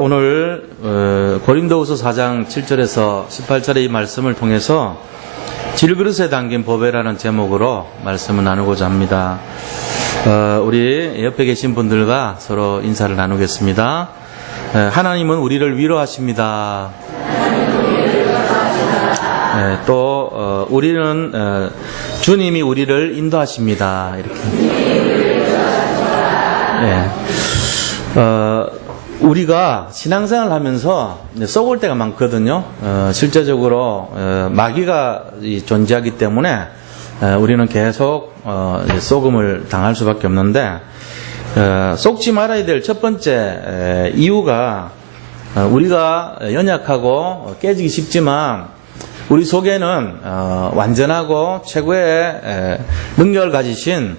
오늘 고린도후서 4장 7절에서 18절의 이 말씀을 통해서 질그릇에 담긴 보배라는 제목으로 말씀을 나누고자 합니다. 우리 옆에 계신 분들과 서로 인사를 나누겠습니다. 하나님은 우리를 위로하십니다. 또 우리는 주님이 우리를 인도하십니다. 이렇게. 우리가 신앙생활을 하면서 썩을 때가 많거든요. 실제적으로 마귀가 존재하기 때문에 우리는 계속 썩음을 당할 수밖에 없는데, 썩지 말아야 될 첫 번째 이유가 우리가 연약하고 깨지기 쉽지만 우리 속에는 완전하고 최고의 능력을 가지신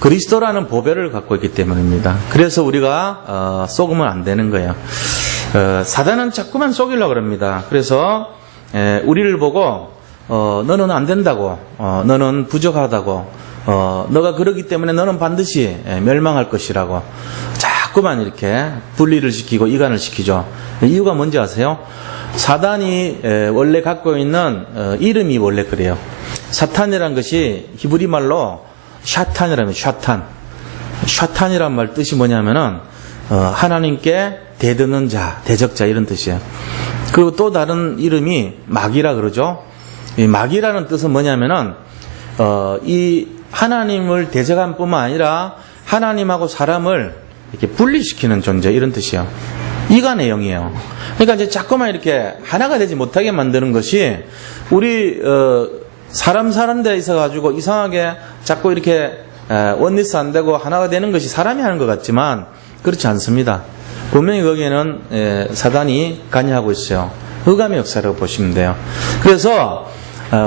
그리스도라는 보배를 갖고 있기 때문입니다. 그래서 우리가 썩으면 안 되는 거예요. 사단은 자꾸만 속이려고 합니다. 그래서 우리를 보고 너는 안 된다고, 너는 부족하다고, 너가 그러기 때문에 너는 반드시 멸망할 것이라고 자꾸만 이렇게 분리를 시키고 이간을 시키죠. 이유가 뭔지 아세요? 사단이 원래 갖고 있는 이름이 원래 그래요. 사탄이란 것이 히브리 말로 샤탄이라면 샤탄이란 말 뜻이 뭐냐면은 하나님께 대드는 자, 대적자 이런 뜻이에요. 그리고 또 다른 이름이 마귀라 그러죠. 이 마귀라는 뜻은 뭐냐면은 이 하나님을 대적한 뿐만 아니라 하나님하고 사람을 이렇게 분리시키는 존재 이런 뜻이에요. 이간의 영이에요. 그러니까 이제 자꾸만 이렇게 하나가 되지 못하게 만드는 것이 우리 사람 사는 데 있어 가지고 이상하게 자꾸 이렇게 원리스 안 되고 하나가 되는 것이 사람이 하는 것 같지만 그렇지 않습니다. 분명히 거기에는 사단이 관여하고 있어요. 흑암의 역사라고 보시면 돼요. 그래서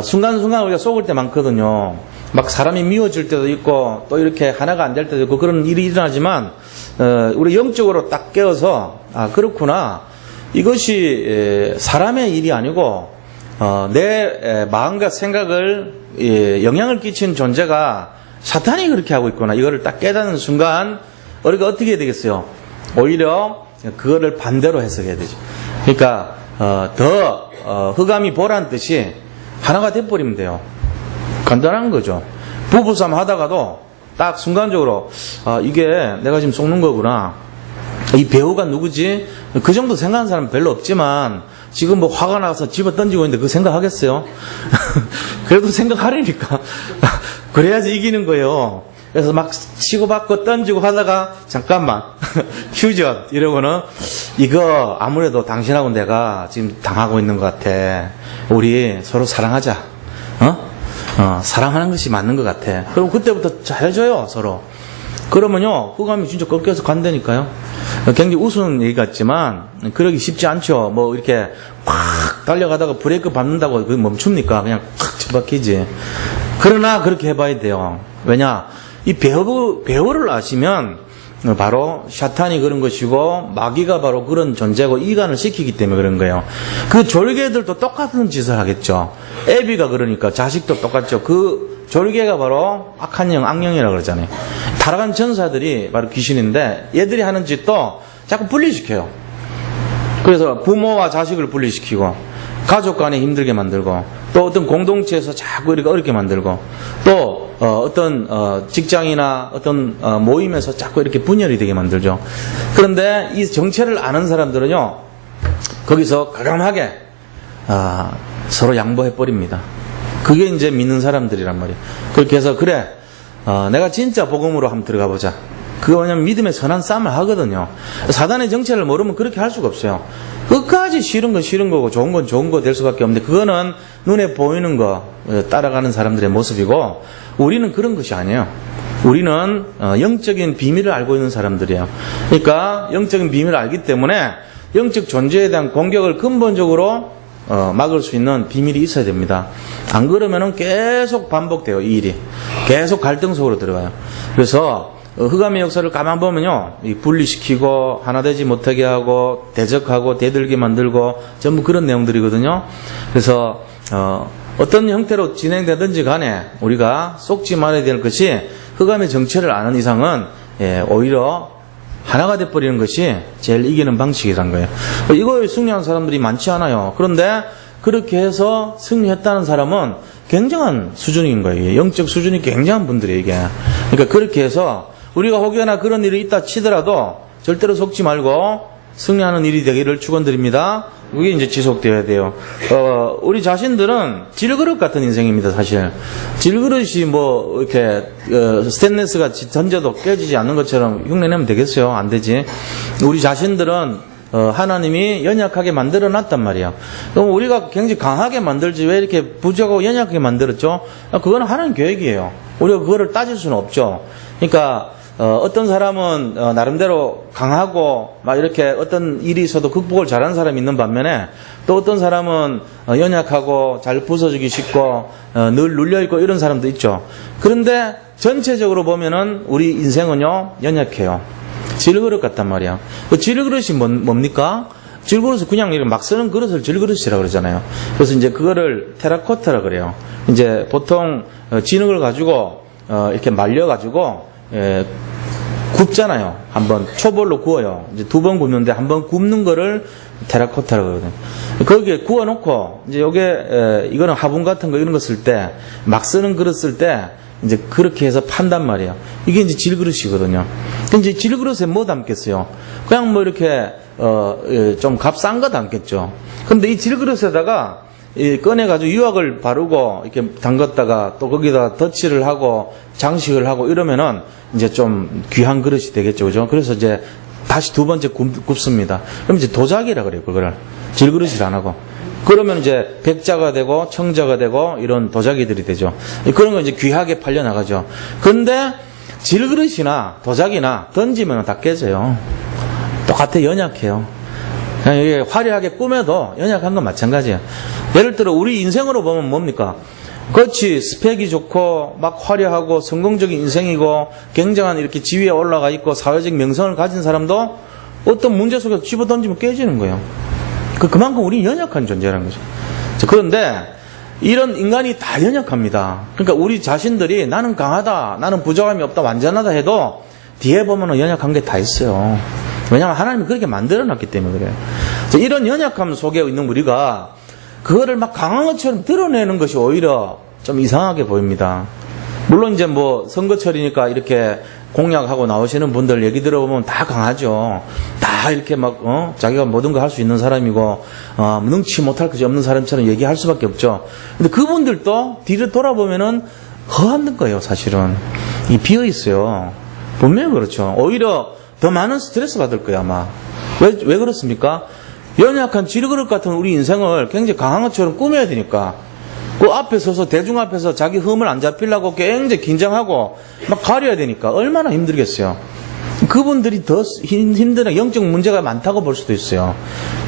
순간순간 우리가 속을 때 많거든요. 막 사람이 미워질 때도 있고 또 이렇게 하나가 안 될 때도 있고 그런 일이 일어나지만 우리 영적으로 딱 깨어서 그렇구나, 이것이 사람의 일이 아니고 내 마음과 생각을 영향을 끼치는 존재가 사탄이 그렇게 하고 있구나, 이거를 딱 깨닫는 순간 우리가 어떻게 해야 되겠어요? 오히려 그거를 반대로 해석해야 되죠. 그러니까 더 흑암이 보란 뜻이 하나가 돼버리면 돼요. 간단한 거죠. 부부싸움 하다가도 딱 순간적으로 이게 내가 지금 속는 거구나, 이 배우가 누구지? 그 정도 생각하는 사람은 별로 없지만 지금 뭐 화가 나서 집어 던지고 있는데 그거 생각하겠어요? 그래도 생각하려니까 그래야지 이기는 거예요. 그래서 막 치고받고 던지고 하다가 잠깐만 휴전 이러고는 이거 아무래도 당신하고 내가 지금 당하고 있는 것 같아, 우리 서로 사랑하자, 사랑하는 것이 맞는 것 같아. 그럼 그때부터 잘해줘요 서로. 그러면요 흑암이 진짜 꺾여서 간다니까요. 굉장히 우스운 얘기 같지만 그러기 쉽지 않죠. 뭐 이렇게 확 달려가다가 브레이크 밟는다고 그게 멈춥니까? 그냥 확 쳐박히지. 그러나 그렇게 해봐야 돼요. 왜냐, 이 배우를 아시면 바로 샤탄이 그런 것이고 마귀가 바로 그런 존재고 이간을 시키기 때문에 그런 거예요. 그 졸개들도 똑같은 짓을 하겠죠. 애비가 그러니까 자식도 똑같죠. 그 졸개가 바로 악한 영, 악령이라고 그러잖아요. 타락한 전사들이 바로 귀신인데 얘들이 하는 짓도 자꾸 분리시켜요. 그래서 부모와 자식을 분리시키고 가족 간에 힘들게 만들고 또 어떤 공동체에서 자꾸 이렇게 어렵게 만들고 또 어떤 직장이나 어떤 모임에서 자꾸 이렇게 분열이 되게 만들죠. 그런데 이 정체를 아는 사람들은요 거기서 가감하게 서로 양보해버립니다. 그게 이제 믿는 사람들이란 말이에요. 그렇게 해서 그래 내가 진짜 복음으로 한번 들어가 보자. 그거 왜냐면 믿음의 선한 싸움을 하거든요. 사단의 정체를 모르면 그렇게 할 수가 없어요. 끝까지 싫은 건 싫은 거고 좋은 건 좋은 거 될 수밖에 없는데 그거는 눈에 보이는 거 따라가는 사람들의 모습이고 우리는 그런 것이 아니에요. 우리는 영적인 비밀을 알고 있는 사람들이에요. 그러니까 영적인 비밀을 알기 때문에 영적 존재에 대한 공격을 근본적으로 막을 수 있는 비밀이 있어야 됩니다. 안 그러면은 계속 반복돼요. 이 일이 계속 갈등 속으로 들어가요. 그래서 흑암의 역사를 가만 보면요 분리시키고 하나 되지 못하게 하고 대적하고 대들게 만들고 전부 그런 내용들이거든요. 그래서 어떤 형태로 진행되든지 간에 우리가 속지 말아야 될 것이 흑암의 정체를 아는 이상은 오히려 하나가 돼버리는 것이 제일 이기는 방식이란 거예요. 이거에 승리한 사람들이 많지 않아요. 그런데 그렇게 해서 승리했다는 사람은 굉장한 수준인 거예요. 영적 수준이 굉장한 분들이에요, 이게. 그러니까 그렇게 해서 우리가 혹여나 그런 일이 있다 치더라도 절대로 속지 말고 승리하는 일이 되기를 축원드립니다. 그게 이제 지속되어야 돼요. 우리 자신들은 질그릇 같은 인생입니다, 사실. 질그릇이 뭐, 이렇게, 스테인레스가 던져도 깨지지 않는 것처럼 흉내내면 되겠어요? 안 되지. 우리 자신들은, 하나님이 연약하게 만들어 놨단 말이야. 그럼 우리가 굉장히 강하게 만들지 왜 이렇게 부족하고 연약하게 만들었죠? 그거는 하나님 계획이에요. 우리가 그거를 따질 수는 없죠. 그러니까, 어떤 사람은 나름대로 강하고 막 이렇게 어떤 일이 있어도 극복을 잘하는 사람이 있는 반면에 또 어떤 사람은 연약하고 잘 부서지기 쉽고 늘 눌려있고 이런 사람도 있죠. 그런데 전체적으로 보면은 우리 인생은요 연약해요. 질그릇 같단 말이야. 그 질그릇이 뭡니까? 질그릇은 그냥 이렇게 막 쓰는 그릇을 질그릇이라 그러잖아요. 그래서 이제 그거를 테라코타라 그래요. 이제 보통 진흙을 가지고 이렇게 말려가지고 굽잖아요. 한번 초벌로 구워요. 이제 2번 굽는데 한번 굽는 거를 테라코타라고 그러거든요. 거기에 구워놓고 이제 요게 이거는 화분 같은 거 이런 거 쓸 때 막 쓰는 그릇 쓸 때 이제 그렇게 해서 판단 말이에요. 이게 이제 질그릇이거든요. 근데 이제 질그릇에 뭐 담겠어요? 그냥 뭐 이렇게 좀 값싼 거 담겠죠. 근데 이 질그릇에다가 꺼내가지고 유약을 바르고 이렇게 담갔다가 또 거기다 덧칠을 하고 장식을 하고 이러면은 이제 좀 귀한 그릇이 되겠죠. 그죠? 그래서 이제 다시 2번째 굽습니다. 그럼 이제 도자기라 그래요. 그거를. 질그릇을 안 하고. 그러면 이제 백자가 되고 청자가 되고 이런 도자기들이 되죠. 그런 거 이제 귀하게 팔려나가죠. 근데 질그릇이나 도자기나 던지면 다 깨져요. 똑같아 연약해요. 그냥 이게 화려하게 꾸며도 연약한 건 마찬가지예요. 예를 들어 우리 인생으로 보면 뭡니까? 그렇지 스펙이 좋고 막 화려하고 성공적인 인생이고 굉장한 이렇게 지위에 올라가 있고 사회적 명성을 가진 사람도 어떤 문제 속에서 집어 던지면 깨지는 거예요. 그만큼 우리 연약한 존재라는 거죠. 그런데 이런 인간이 다 연약합니다. 그러니까 우리 자신들이 나는 강하다, 나는 부족함이 없다, 완전하다 해도 뒤에 보면 연약한 게 다 있어요. 왜냐하면 하나님이 그렇게 만들어놨기 때문에 그래요. 이런 연약함 속에 있는 우리가 그거를 막 강한 것처럼 드러내는 것이 오히려 좀 이상하게 보입니다. 물론 이제 뭐 선거철이니까 이렇게 공약하고 나오시는 분들 얘기 들어보면 다 강하죠. 다 이렇게 막 자기가 모든 거 할 수 있는 사람이고 능치 못할 것이 없는 사람처럼 얘기할 수밖에 없죠. 근데 그분들도 뒤를 돌아보면은 허한 거예요, 사실은. 이 비어 있어요. 분명히 그렇죠. 오히려 더 많은 스트레스 받을 거예요, 아마. 왜 그렇습니까? 연약한 질그릇 같은 우리 인생을 굉장히 강한 것처럼 꾸며야 되니까. 그 앞에 서서, 대중 앞에서 자기 흠을 안 잡히려고 굉장히 긴장하고 막 가려야 되니까 얼마나 힘들겠어요. 그분들이 더 힘든 영적 문제가 많다고 볼 수도 있어요.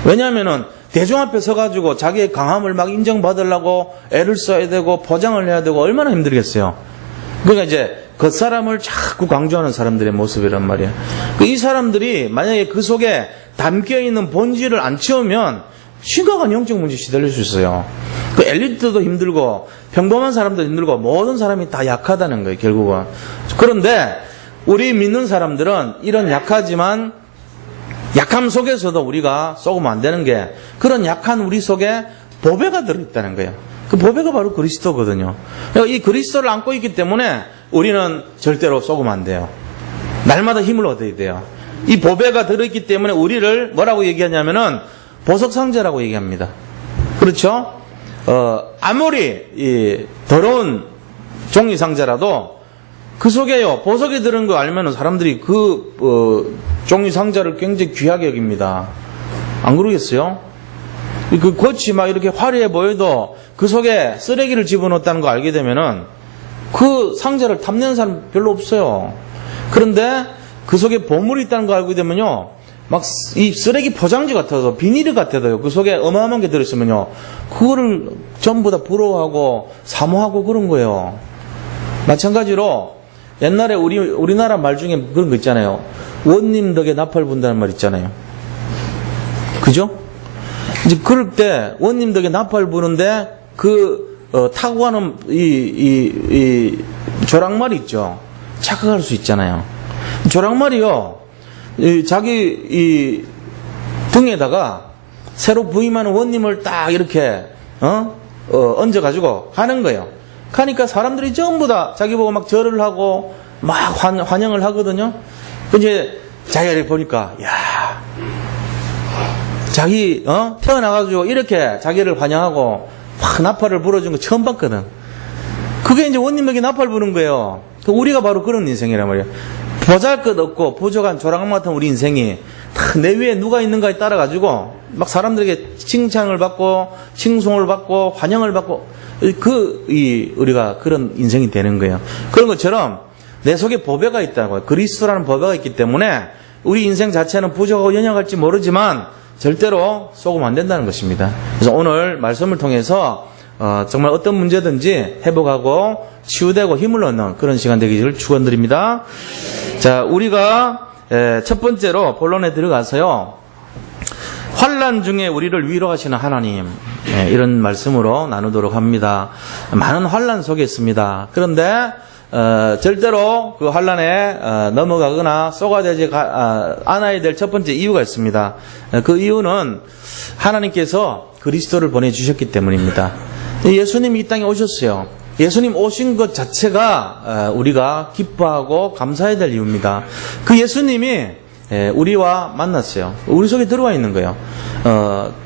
왜냐하면은 대중 앞에 서가지고 자기의 강함을 막 인정받으려고 애를 써야 되고 포장을 해야 되고 얼마나 힘들겠어요. 그러니까 이제 겉사람을 자꾸 강조하는 사람들의 모습이란 말이에요. 이 사람들이 만약에 그 속에 담겨있는 본질을 안 채우면 심각한 영적 문제에 시달릴 수 있어요. 그 엘리트도 힘들고 평범한 사람도 힘들고 모든 사람이 다 약하다는 거예요, 결국은. 그런데 우리 믿는 사람들은 이런 약하지만 약함 속에서도 우리가 썩으면 안 되는 게 그런 약한 우리 속에 보배가 들어있다는 거예요. 그 보배가 바로 그리스도거든요. 이 그리스도를 안고 있기 때문에 우리는 절대로 썩으면 안 돼요. 날마다 힘을 얻어야 돼요. 이 보배가 들어있기 때문에 우리를 뭐라고 얘기하냐면은 보석상자라고 얘기합니다. 그렇죠? 아무리 이 더러운 종이상자라도 그 속에요 보석이 들은 거 알면은 사람들이 그 종이상자를 굉장히 귀하게 여깁니다. 안 그러겠어요? 그 겉이 막 이렇게 화려해 보여도 그 속에 쓰레기를 집어넣었다는 거 알게 되면은 그 상자를 탐내는 사람 별로 없어요. 그런데 그 속에 보물이 있다는 거 알게 되면요, 막 이 쓰레기 포장지 같아도 비닐 같아도요, 그 속에 어마어마한 게 들어있으면요, 그거를 전부 다 부러워하고 사모하고 그런 거예요. 마찬가지로 옛날에 우리나라 말 중에 그런 거 있잖아요. 원님 덕에 나팔 분다는 말 있잖아요. 그죠? 이제 그럴 때 원님 덕에 나팔 부는데 타고 가는 이 조랑말이 있죠. 착각할 수 있잖아요. 조랑말이요. 자기 이 등에다가 새로 부임하는 원님을 딱 이렇게 얹어가지고 하는 거예요. 하니까 사람들이 전부 다 자기 보고 막 절을 하고 막 환영을 하거든요. 이제 자기가 이렇게 보니까 야, 자기 태어나가지고 이렇게 자기를 환영하고 확 나팔을 불어준 거 처음 봤거든. 그게 이제 원님에게 나팔 부는 거예요. 우리가 바로 그런 인생이란 말이에요. 보잘것없고 부족한 조랑감 같은 우리 인생이 다 내 위에 누가 있는가에 따라 가지고 막 사람들에게 칭찬을 받고 칭송을 받고 환영을 받고 우리가 그런 인생이 되는 거예요. 그런 것처럼 내 속에 보배가 있다고요. 그리스도라는 보배가 있기 때문에 우리 인생 자체는 부족하고 연약할지 모르지만 절대로 속으면 안 된다는 것입니다. 그래서 오늘 말씀을 통해서 정말 어떤 문제든지 회복하고 치유되고 힘을 얻는 그런 시간 되기를 축원드립니다. 자, 우리가 첫 번째로 본론에 들어가서요. 환난 중에 우리를 위로하시는 하나님, 이런 말씀으로 나누도록 합니다. 많은 환난 속에 있습니다. 그런데 절대로 그 환난에 넘어가거나 쏘가되지 않아야 될 첫 번째 이유가 있습니다. 그 이유는 하나님께서 그리스도를 보내주셨기 때문입니다. 예수님이 이 땅에 오셨어요. 예수님 오신 것 자체가 우리가 기뻐하고 감사해야 될 이유입니다. 그 예수님이 우리와 만났어요. 우리 속에 들어와 있는 거예요.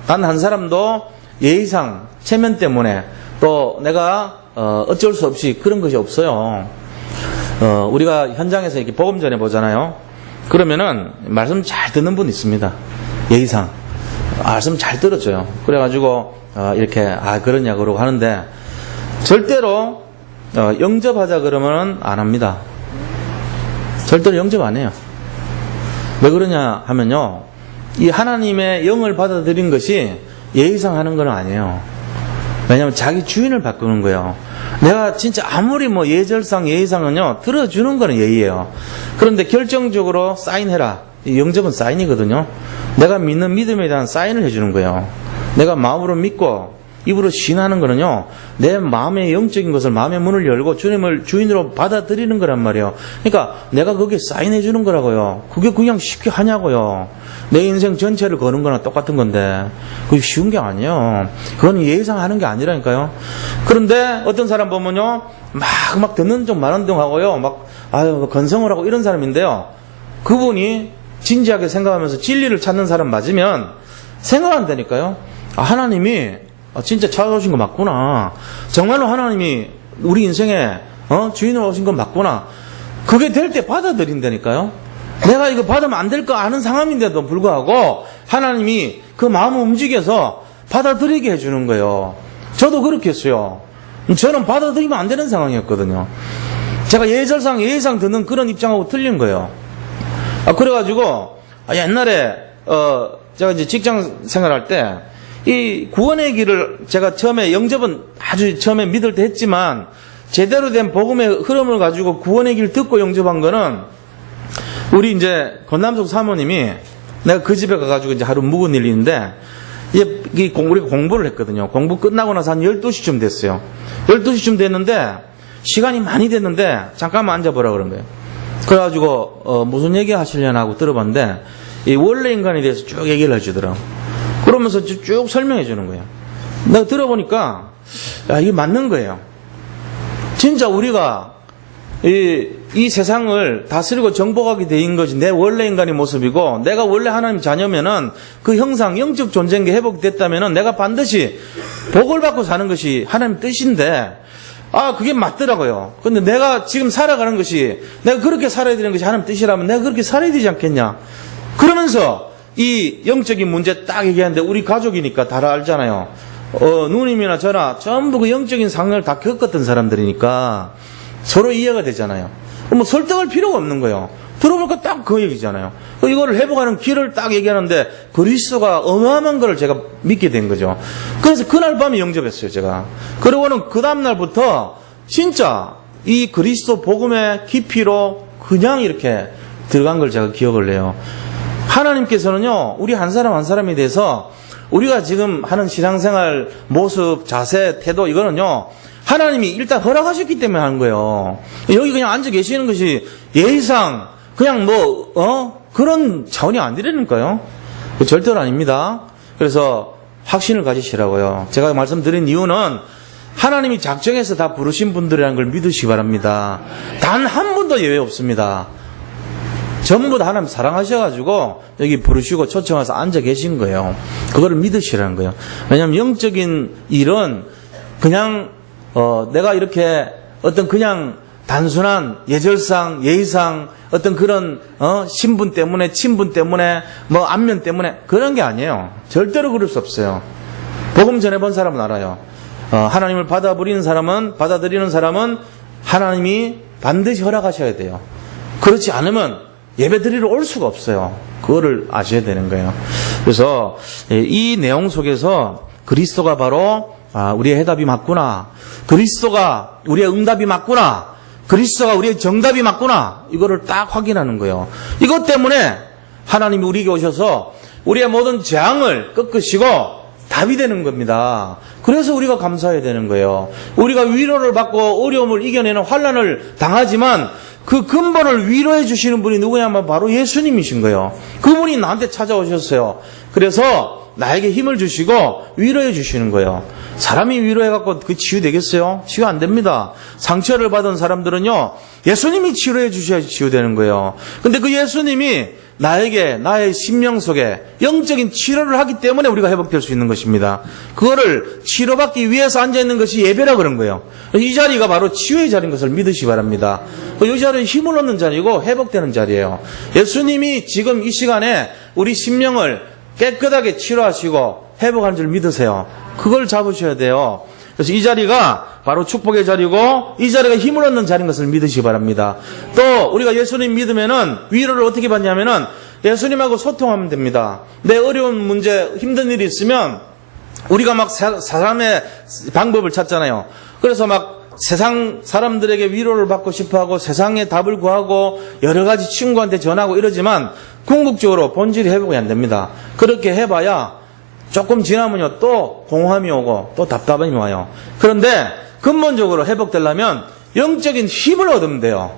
단 한 사람도 예의상 체면 때문에 또 내가 어쩔 수 없이 그런 것이 없어요. 우리가 현장에서 이렇게 복음 전해 보잖아요. 그러면은 말씀 잘 듣는 분 있습니다. 예의상 말씀 잘 들어줘요. 그래가지고 이렇게 그러냐 그러고 하는데 절대로 영접하자 그러면 안 합니다. 절대로 영접 안 해요. 왜 그러냐 하면요, 이 하나님의 영을 받아들인 것이 예의상 하는 건 아니에요. 왜냐하면 자기 주인을 바꾸는 거예요. 내가 진짜 아무리 뭐 예절상 예의상은요 들어주는 거는 예의예요. 그런데 결정적으로 사인해라. 이 영접은 사인이거든요. 내가 믿는 믿음에 대한 사인을 해주는 거예요. 내가 마음으로 믿고 입으로 신하는 거는요, 내 마음의 영적인 것을 마음의 문을 열고 주님을 주인으로 받아들이는 거란 말이에요. 그러니까 내가 거기에 사인해 주는 거라고요. 그게 그냥 쉽게 하냐고요. 내 인생 전체를 거는 거나 똑같은 건데 그게 쉬운 게 아니에요. 그건 예의상 하는 게 아니라니까요. 그런데 어떤 사람 보면요, 막 듣는 둥 마는 둥 하고요, 막 건성을 하고 이런 사람인데요, 그분이 진지하게 생각하면서 진리를 찾는 사람 맞으면 생각한다니까요. 하나님이 진짜 찾아오신 거 맞구나. 정말로 하나님이 우리 인생에 주인으로 오신 건 맞구나. 그게 될 때 받아들인다니까요. 내가 이거 받으면 안 될 거 아는 상황인데도 불구하고 하나님이 그 마음을 움직여서 받아들이게 해주는 거예요. 저도 그렇게 했어요. 저는 받아들이면 안 되는 상황이었거든요. 제가 예의상 듣는 그런 입장하고 틀린 거예요. 그래가지고 옛날에 제가 이제 직장 생활할 때 이 구원의 길을 제가 처음에 영접은 아주 처음에 믿을 때 했지만 제대로 된 복음의 흐름을 가지고 구원의 길 듣고 영접한 거는 우리 이제 건남석 사모님이, 내가 그 집에 가가지고 이제 하루 묵은 일이 있는데 우리가 공부를 했거든요. 공부 끝나고 나서 한 12시쯤 됐어요. 12시쯤 됐는데 시간이 많이 됐는데 잠깐만 앉아보라 그런 거예요. 그래가지고 무슨 얘기 하시려나 하고 들어봤는데 이 원래 인간에 대해서 쭉 얘기를 해주더라고요. 그러면서 쭉 설명해 주는 거예요. 내가 들어보니까 이게 맞는 거예요. 진짜 우리가 이 세상을 다스리고 정복하게 된 것이 내 원래 인간의 모습이고, 내가 원래 하나님 자녀면은 그 형상 영적 존재인 게 회복됐다면은 내가 반드시 복을 받고 사는 것이 하나님 뜻인데 그게 맞더라고요. 근데 내가 지금 살아가는 것이 내가 그렇게 살아야 되는 것이 하나님 뜻이라면 내가 그렇게 살아야 되지 않겠냐. 그러면서 이 영적인 문제 딱 얘기하는데 우리 가족이니까 다 알잖아요. 누님이나 저나 전부 그 영적인 상황을 다 겪었던 사람들이니까 서로 이해가 되잖아요. 뭐 설득할 필요가 없는 거예요. 들어보니까 딱 그 얘기잖아요. 이거를 회복하는 길을 딱 얘기하는데 그리스도가 어마어마한 걸 제가 믿게 된 거죠. 그래서 그날 밤에 영접했어요, 제가. 그러고는 그 다음날부터 진짜 이 그리스도 복음의 깊이로 그냥 이렇게 들어간 걸 제가 기억을 해요. 하나님께서는요, 우리 한 사람 한 사람에 대해서 우리가 지금 하는 신앙생활 모습, 자세, 태도, 이거는요, 하나님이 일단 허락하셨기 때문에 하는 거예요. 여기 그냥 앉아 계시는 것이 예의상 그냥 그런 차원이 아니라니까요. 절대로 아닙니다. 그래서 확신을 가지시라고요. 제가 말씀드린 이유는 하나님이 작정해서 다 부르신 분들이라는 걸 믿으시기 바랍니다. 단 한 분도 예외 없습니다. 전부 다 하나님 사랑하셔가지고 여기 부르시고 초청해서 앉아 계신 거예요. 그거를 믿으시라는 거예요. 왜냐하면 영적인 일은 그냥 내가 이렇게 어떤 그냥 단순한 예절상, 예의상, 어떤 그런 신분 때문에, 친분 때문에, 뭐 안면 때문에 그런 게 아니에요. 절대로 그럴 수 없어요. 복음 전해본 사람은 알아요. 하나님을 받아들이는 사람은 하나님이 반드시 허락하셔야 돼요. 그렇지 않으면 예배 드리러 올 수가 없어요. 그거를 아셔야 되는 거예요. 그래서 이 내용 속에서 그리스도가 바로 우리의 해답이 맞구나. 그리스도가 우리의 응답이 맞구나. 그리스도가 우리의 정답이 맞구나. 이거를 딱 확인하는 거예요. 이것 때문에 하나님이 우리에게 오셔서 우리의 모든 재앙을 꺾으시고 답이 되는 겁니다. 그래서 우리가 감사해야 되는 거예요. 우리가 위로를 받고 어려움을 이겨내는 환난을 당하지만 그 근본을 위로해 주시는 분이 누구냐면 바로 예수님이신 거예요. 그분이 나한테 찾아오셨어요. 그래서 나에게 힘을 주시고 위로해 주시는 거예요. 사람이 위로해갖고 그 치유되겠어요? 치유 안 됩니다. 상처를 받은 사람들은요, 예수님이 치료해 주셔야지 치유되는 거예요. 근데 그 예수님이 나에게, 나의 심령 속에 영적인 치료를 하기 때문에 우리가 회복될 수 있는 것입니다. 그거를 치료받기 위해서 앉아있는 것이 예배라 그런 거예요. 이 자리가 바로 치유의 자리인 것을 믿으시기 바랍니다. 이 자리는 힘을 얻는 자리고 회복되는 자리예요. 예수님이 지금 이 시간에 우리 심령을 깨끗하게 치료하시고 회복하는 줄 믿으세요. 그걸 잡으셔야 돼요. 그래서 이 자리가 바로 축복의 자리고 이 자리가 힘을 얻는 자리인 것을 믿으시기 바랍니다. 또 우리가 예수님 믿으면은 위로를 어떻게 받냐면은 예수님하고 소통하면 됩니다. 내 어려운 문제, 힘든 일이 있으면 우리가 막 사람의 방법을 찾잖아요. 그래서 막 세상 사람들에게 위로를 받고 싶어하고 세상에 답을 구하고 여러 가지 친구한테 전하고 이러지만 궁극적으로 본질이 회복이 안 됩니다. 그렇게 해봐야 조금 지나면요 또 공허함이 오고 또 답답함이 와요. 그런데 근본적으로 회복되려면 영적인 힘을 얻으면 돼요.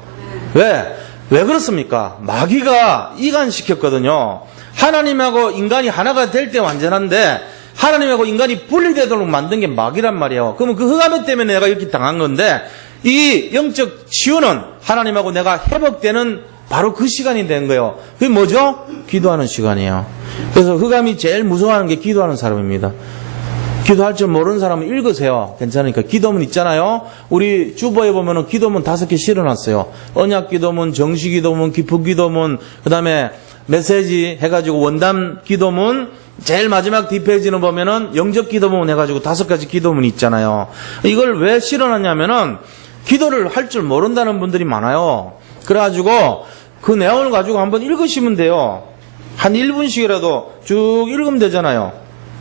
왜 그렇습니까? 마귀가 이간시켰거든요. 하나님하고 인간이 하나가 될 때 완전한데 하나님하고 인간이 분리되도록 만든 게 마귀란 말이에요. 그러면 그 흑암 때문에 내가 이렇게 당한 건데 이 영적 치유는 하나님하고 내가 회복되는 바로 그 시간이 된 거예요. 그게 뭐죠? 기도하는 시간이에요. 그래서 흑암이 제일 무서워하는 게 기도하는 사람입니다. 기도할 줄 모르는 사람은 읽으세요. 괜찮으니까. 기도문 있잖아요. 우리 주보에 보면은 기도문 5개 실어놨어요. 언약 기도문, 정시 기도문, 기쁘 기도문, 그 다음에 메시지 해가지고 원담 기도문, 제일 마지막 뒷페이지는 보면은 영적 기도문 해가지고 5가지 기도문이 있잖아요. 이걸 왜 실어놨냐면은 기도를 할 줄 모른다는 분들이 많아요. 그래가지고 그 내용을 가지고 한번 읽으시면 돼요. 한 1분씩이라도 쭉 읽으면 되잖아요.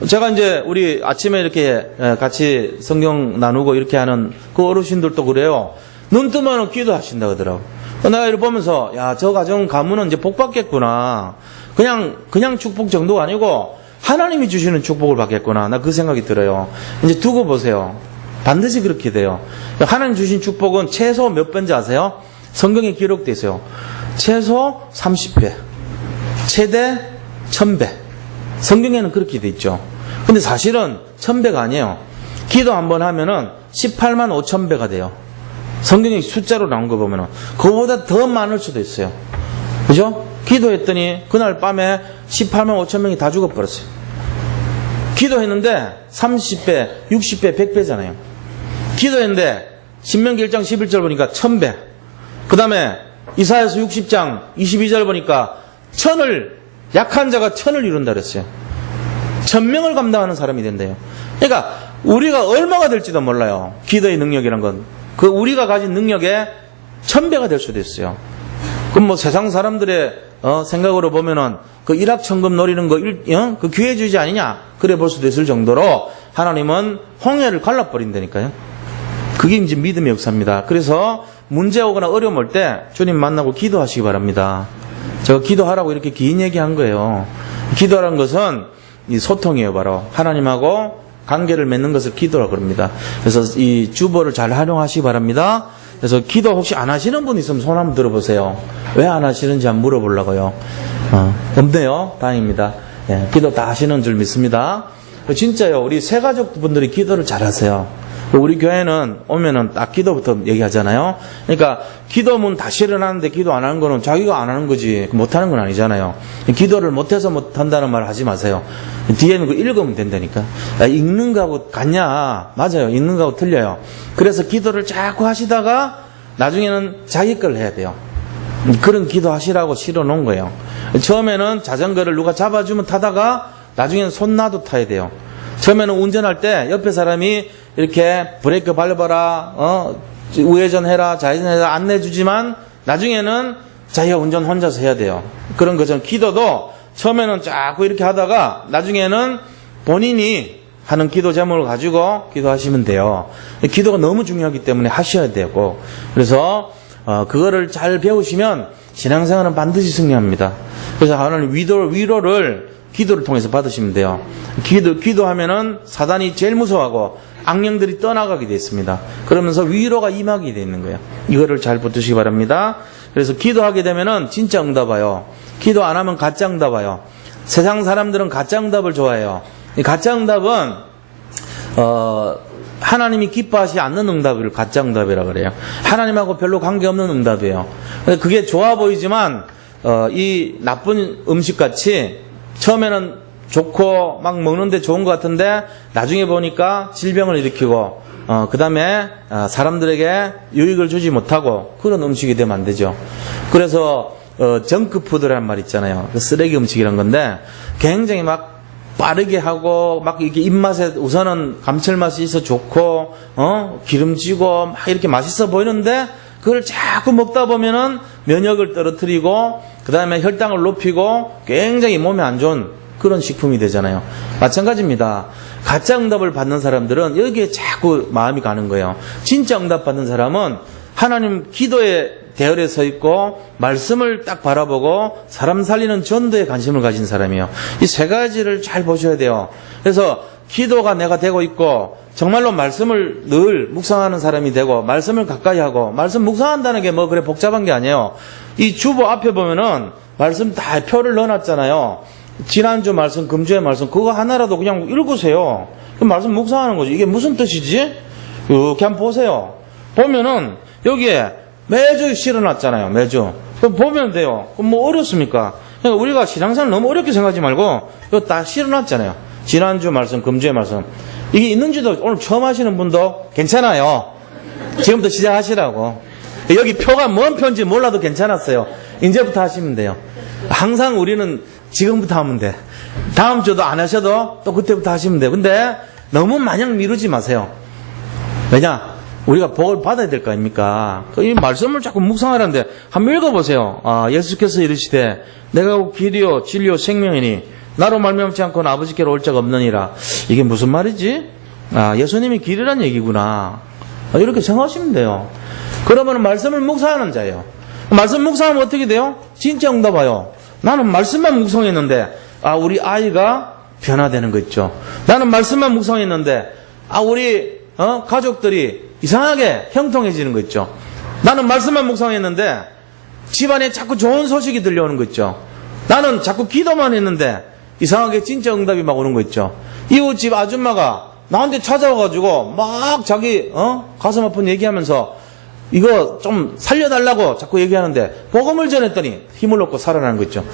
제가 이제 우리 아침에 이렇게 같이 성경 나누고 이렇게 하는 그 어르신들도 그래요. 눈 뜨면 기도하신다 그러더라고. 내가 이렇게 보면서 야, 저 가정 가문은 이제 복 받겠구나. 그냥 축복 정도가 아니고 하나님이 주시는 축복을 받겠구나. 나 그 생각이 들어요. 이제 두고 보세요. 반드시 그렇게 돼요. 하나님 주신 축복은 최소 몇 배인지 아세요? 성경에 기록되어 있어요. 최소 30배, 최대 1000배. 성경에는 그렇게 돼 있죠. 근데 사실은 1000배가 아니에요. 기도 한번 하면은 18만 5천0배가 돼요. 성경에 숫자로 나온 거 보면은 그거보다 더 많을 수도 있어요. 그죠? 기도했더니 그날 밤에 18만 5천 명이 다 죽어버렸어요. 기도했는데 30배, 60배, 100배잖아요. 기도했는데 신명기 1장 11절 보니까 1000배. 그 다음에 이사야서 60장 22절 보니까 약한 자가 1000을 이룬다 그랬어요. 1000명을 감당하는 사람이 된대요. 그러니까 우리가 얼마가 될지도 몰라요. 기도의 능력이란 건. 그 우리가 가진 능력의 1000배가 될 수도 있어요. 그럼 뭐 세상 사람들의 생각으로 보면은 그 일확천금 노리는 거 그 기회주의자 아니냐? 그래 볼 수도 있을 정도로 하나님은 홍해를 갈라버린다니까요. 그게 이제 믿음의 역사입니다. 그래서 문제 오거나 어려움 올 때 주님 만나고 기도하시기 바랍니다. 제가 기도하라고 이렇게 긴 얘기한 거예요. 기도라는 것은 이 소통이에요. 바로 하나님하고 관계를 맺는 것을 기도라고 그럽니다. 그래서 이 주보를 잘 활용하시기 바랍니다. 그래서 기도 혹시 안 하시는 분 있으면 손 한번 들어보세요. 왜 안 하시는지 한번 물어보려고요. 없네요. 다행입니다. 예, 기도 다 하시는 줄 믿습니다. 진짜요. 우리 새가족 분들이 기도를 잘 하세요. 우리 교회는 오면은 딱 기도부터 얘기하잖아요. 그러니까 기도문 다시 일어나는데 기도 안 하는 거는 자기가 안 하는 거지 못하는 건 아니잖아요. 기도를 못해서 못한다는 말 하지 마세요. 뒤에는 그 읽으면 된다니까. 읽는 거하고 같냐? 맞아요. 읽는 거하고 틀려요. 그래서 기도를 자꾸 하시다가 나중에는 자기 걸 해야 돼요. 그런 기도 하시라고 실어 놓은 거예요. 처음에는 자전거를 누가 잡아주면 타다가 나중에는 손 놔도 타야 돼요. 처음에는 운전할 때 옆에 사람이 이렇게 브레이크 밟아라, 우회전해라, 좌회전해라 안내주지만 나중에는 자기가 운전 혼자서 해야 돼요. 그런 것처럼 기도도 처음에는 자꾸 이렇게 하다가 나중에는 본인이 하는 기도 제목을 가지고 기도하시면 돼요. 기도가 너무 중요하기 때문에 하셔야 되고, 그래서 그거를 잘 배우시면 신앙생활은 반드시 승리합니다. 그래서 하나님 위로를 기도를 통해서 받으시면 돼요. 기도하면은 사단이 제일 무서워하고 악령들이 떠나가게 되어 있습니다. 그러면서 위로가 임하게 되어 있는 거예요. 이거를 잘 붙드시기 바랍니다. 그래서 기도하게 되면은 진짜 응답 와요. 기도 안 하면 가짜 응답 와요. 세상 사람들은 가짜 응답을 좋아해요. 이 가짜 응답은 하나님이 기뻐하지 않는 응답을 가짜 응답이라고 그래요. 하나님하고 별로 관계없는 응답이에요. 그게 좋아 보이지만 이 나쁜 음식같이 처음에는 좋고 막 먹는데 좋은 것 같은데 나중에 보니까 질병을 일으키고 그 다음에 사람들에게 유익을 주지 못하고 그런 음식이 되면 안 되죠. 그래서 정크푸드라는 말 있잖아요. 쓰레기 음식이란 건데 굉장히 막 빠르게 하고 막 이렇게 입맛에 우선은 감칠맛이 있어 좋고 기름지고 막 이렇게 맛있어 보이는데 그걸 자꾸 먹다 보면은 면역을 떨어뜨리고 그 다음에 혈당을 높이고 굉장히 몸에 안 좋은 그런 식품이 되잖아요. 마찬가지입니다. 가짜 응답을 받는 사람들은 여기에 자꾸 마음이 가는 거예요. 진짜 응답 받는 사람은 하나님 기도에 대열에 서 있고 말씀을 딱 바라보고 사람 살리는 전도에 관심을 가진 사람이에요. 이 세 가지를 잘 보셔야 돼요. 그래서 기도가 내가 되고 있고 정말로 말씀을 늘 묵상하는 사람이 되고 말씀을 가까이 하고 말씀 묵상한다는 게 뭐 그래 복잡한 게 아니에요. 이 주보 앞에 보면은 말씀 다 표를 넣어놨잖아요. 지난주 말씀, 금주의 말씀 그거 하나라도 그냥 읽으세요. 그 말씀 묵상하는 거죠. 이게 무슨 뜻이지? 이렇게 한번 보세요. 보면은 여기에 매주 실어놨잖아요. 매주. 그럼 보면 돼요. 그럼 뭐 어렵습니까? 그러니까 우리가 신앙생활 너무 어렵게 생각하지 말고 이거 다 실어놨잖아요. 지난주 말씀, 금주의 말씀. 이게 있는지도 오늘 처음 하시는 분도 괜찮아요. 지금부터 시작하시라고. 여기 표가 뭔 표인지 몰라도 괜찮았어요. 이제부터 하시면 돼요. 항상 우리는 지금부터 하면 돼. 다음 주도 안 하셔도 또 그때부터 하시면 돼요. 근데 너무 마냥 미루지 마세요. 왜냐? 우리가 복을 받아야 될 거 아닙니까? 이 말씀을 자꾸 묵상하라는데 한번 읽어보세요. 예수께서 이르시되 내가 길이요 진리요 생명이니 나로 말미암지 않고는 아버지께로 올 자가 없느니라. 이게 무슨 말이지? 예수님이 길이란 얘기구나. 이렇게 생각하시면 돼요. 그러면 말씀을 묵상하는 자예요. 말씀 묵상하면 어떻게 돼요? 진짜 응답 와요. 나는 말씀만 묵상했는데 우리 아이가 변화되는 거 있죠. 나는 말씀만 묵상했는데 우리 가족들이 이상하게 형통해지는 거 있죠. 나는 말씀만 묵상했는데 집안에 자꾸 좋은 소식이 들려오는 거 있죠. 나는 자꾸 기도만 했는데 이상하게 진짜 응답이 막 오는 거 있죠. 이웃집 아줌마가 나한테 찾아와가지고 막 자기 가슴 아픈 얘기하면서 이거 좀 살려달라고 자꾸 얘기하는데 복음을 전했더니 힘을 얻고 살아나는 거 있죠.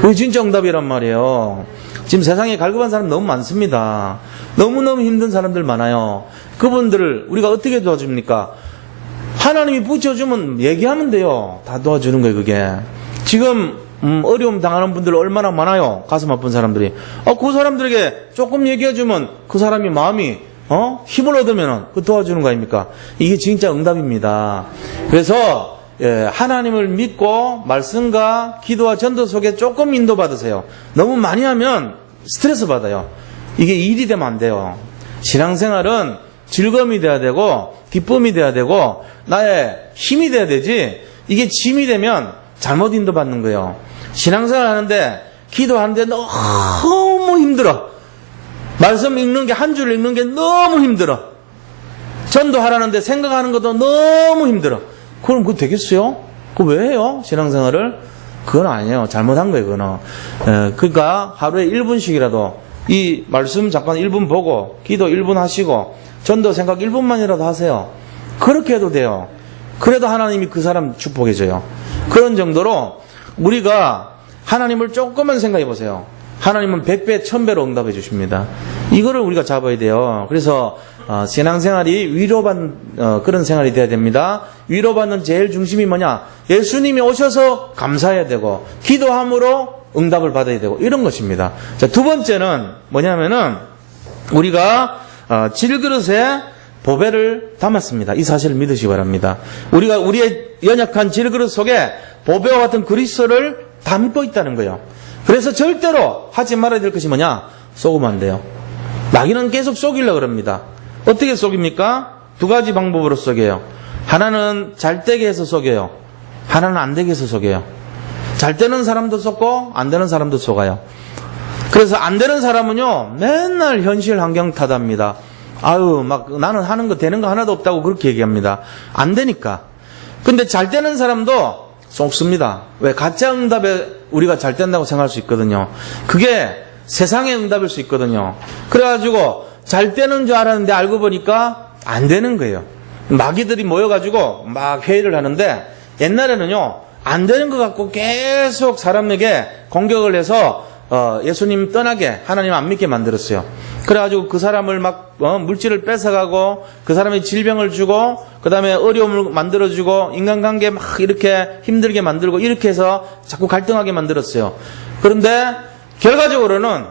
그게 진짜 응답이란 말이에요. 지금 세상에 갈급한 사람 너무 많습니다. 너무너무 힘든 사람들 많아요. 그분들을 우리가 어떻게 도와줍니까? 하나님이 붙여주면 얘기하면 돼요. 다 도와주는 거예요. 그게 지금 어려움 당하는 분들 얼마나 많아요. 가슴 아픈 사람들이. 그 사람들에게 조금 얘기해주면 그 사람이 마음이 힘을 얻으면 그 도와주는 거 아닙니까? 이게 진짜 응답입니다. 그래서 하나님을 믿고 말씀과 기도와 전도 속에 조금 인도받으세요. 너무 많이 하면 스트레스 받아요. 이게 일이 되면 안 돼요. 신앙생활은 즐거움이 돼야 되고 기쁨이 돼야 되고 나의 힘이 돼야 되지, 이게 짐이 되면 잘못 인도받는 거예요. 신앙생활 하는데 기도하는데 너무 힘들어. 말씀 읽는 게 한 줄 읽는 게 너무 힘들어. 전도하라는데 생각하는 것도 너무 힘들어. 그럼 그거 되겠어요? 그거 왜 해요? 신앙생활을? 그건 아니에요. 잘못한 거예요, 그거는. 그러니까 하루에 1분씩이라도 이 말씀 잠깐 1분 보고 기도 1분 하시고 전도 생각 1분만이라도 하세요. 그렇게 해도 돼요. 그래도 하나님이 그 사람 축복해줘요. 그런 정도로 우리가 하나님을 조금만 생각해 보세요. 하나님은 100배, 1000배로 응답해 주십니다. 이거를 우리가 잡아야 돼요. 그래서 신앙생활이 위로받는 그런 생활이 돼야 됩니다. 위로받는 제일 중심이 뭐냐? 예수님이 오셔서 감사해야 되고 기도함으로 응답을 받아야 되고 이런 것입니다. 자, 두 번째는 뭐냐면은 우리가 질그릇에 보배를 담았습니다. 이 사실을 믿으시기 바랍니다. 우리가 우리의 연약한 질그릇 속에 보배와 같은 그리스도를 담고 있다는 거예요. 그래서 절대로 하지 말아야 될 것이 뭐냐? 쏘면 안 돼요. 마귀는 계속 쏘기려고 그럽니다. 어떻게 쏘깁니까? 두 가지 방법으로 쏘겨요. 하나는 잘 되게 해서 쏘겨요. 하나는 안 되게 해서 쏘겨요. 잘 되는 사람도 쏘고 안 되는 사람도 쏘가요. 그래서 안 되는 사람은요 맨날 현실 환경 탓합니다. 아유 막 나는 하는 거 되는 거 하나도 없다고 그렇게 얘기합니다. 안 되니까. 근데 잘 되는 사람도 속습니다. 왜? 가짜 응답에 우리가 잘 된다고 생각할 수 있거든요. 그게 세상의 응답일 수 있거든요. 그래가지고 잘 되는 줄 알았는데 알고 보니까 안 되는 거예요. 마귀들이 모여가지고 막 회의를 하는데 옛날에는요 안 되는 것 같고 계속 사람에게 공격을 해서 예수님 떠나게 하나님 안 믿게 만들었어요. 그래가지고 그 사람을 막 물질을 뺏어가고 그 사람의 질병을 주고 그 다음에 어려움을 만들어주고 인간관계 막 이렇게 힘들게 만들고 이렇게 해서 자꾸 갈등하게 만들었어요. 그런데 결과적으로는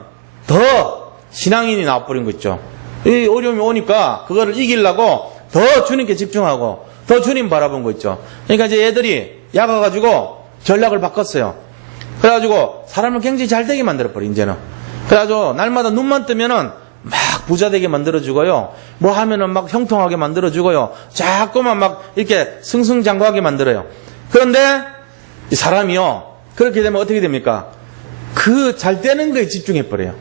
더 신앙인이 나와버린 거 있죠. 이 어려움이 오니까 그거를 이기려고 더 주님께 집중하고 더 주님 바라본 거 있죠. 그러니까 이제 애들이 약아가지고 전략을 바꿨어요. 그래가지고 사람을 굉장히 잘 되게 만들어버려 이제는. 그래가지고 날마다 눈만 뜨면은 막 부자 되게 만들어주고요. 뭐 하면은 막 형통하게 만들어주고요. 자꾸만 막 이렇게 승승장구하게 만들어요. 그런데 이 사람이요 그렇게 되면 어떻게 됩니까? 그 잘 되는 거에 집중해버려요.